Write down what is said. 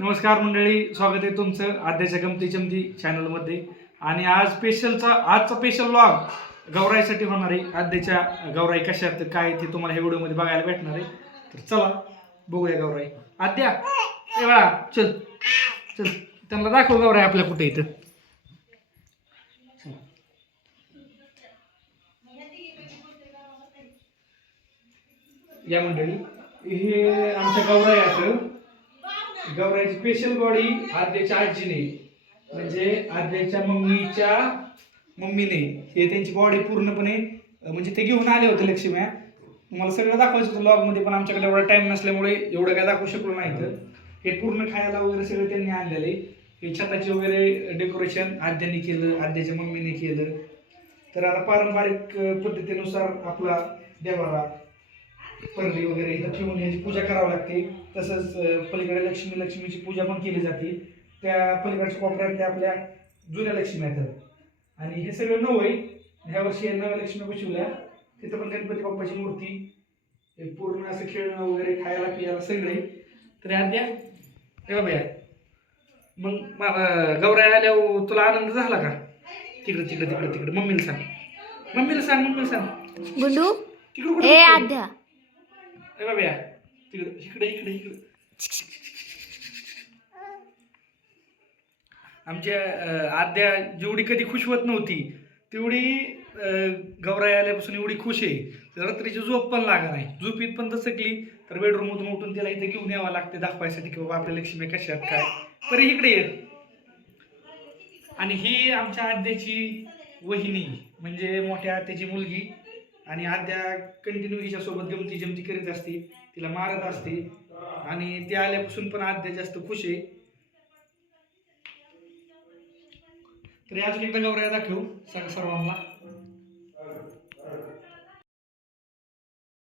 नमस्कार मंडळी, स्वागत आहे तुमचं आद्याच्या गमती जमती चॅनलमध्ये. आणि आजचा स्पेशल व्लॉग गौराईसाठी होणार आहे. आद्याच्या गौराई कशा आहेत काय ते तुम्हाला ह्या व्हिडिओमध्ये बघायला भेटणार आहे. तर चला बघूया गौराई. आद्या ए बाळा, चल चल त्यांना दाखव गौराई आपल्या कुठे इथं. या मंडळी, हे आमच्या गौराई आहेत. गौराईची स्पेशल बॉडी आद्याच्या आजीने, म्हणजे आद्याच्या मम्मीने हे त्यांची बॉडी पूर्णपणे म्हणजे ते घेऊन आले होते लक्ष्म्या. तुम्हाला सगळं दाखवायचं होतं ब्लॉगमध्ये, पण आमच्याकडे एवढा टाइम नसल्यामुळे एवढं काय दाखवू शकलो नाही. तर हे पूर्ण खायला वगैरे सगळं त्यांनी आणलेले. हे छताचे वगैरे डेकोरेशन आद्याने केलं, आद्याच्या मम्मीने केलं. तर आता पारंपरिक पद्धतीनुसार आपला देवाला परडी वगैरे इथं ठेवून याची पूजा करावी लागते. तसंच पलीकडे लक्ष्मीची पूजा पण केली जाते. त्या पलीकडच्या कोपऱ्यात त्या आपल्या जुन्या लक्ष्मी आहेत. आणि हे सगळं नवं आहे. ह्या वर्षी नव्या लक्ष्मी बसवल्या. तिथं पण गणपती बाप्पाची मूर्ती, हे पूर्ण असं खेळणं वगैरे खायला पियाला सगळे. तर आद्या हे बाबा, मग गौराई आल्यावर तुला आनंद झाला का? तिकडे मम्मीला सांग गुंडू तिकडे ए आद्या ए बाबा, इकडे आमच्या आद्या जेवढी कधी खुश होत नव्हती तेवढी गौराई आल्यापासून एवढी खुश आहे. रात्रीची झोप पण लागा नाही. झोपीत पण दचकली तर बेडरूममधून उठून तिला इथे घेऊन यावं लागते दाखवायसाठी की बाबा आपल्या लक्ष्मी कशा आहेत काय. तरी इकडे ये. आणि ही आमच्या आद्याची वहिनी, म्हणजे मोठ्या आत्याची मुलगी. आणि आद्या कंटिन्यू हिच्यासोबत गमती जमती करीत असते, तिला मारत असते. आणि ते आल्यापासून पण आद्या जास्त खुश आहे. तरी अजून एकदा गौराई दाखवू सर्वांना.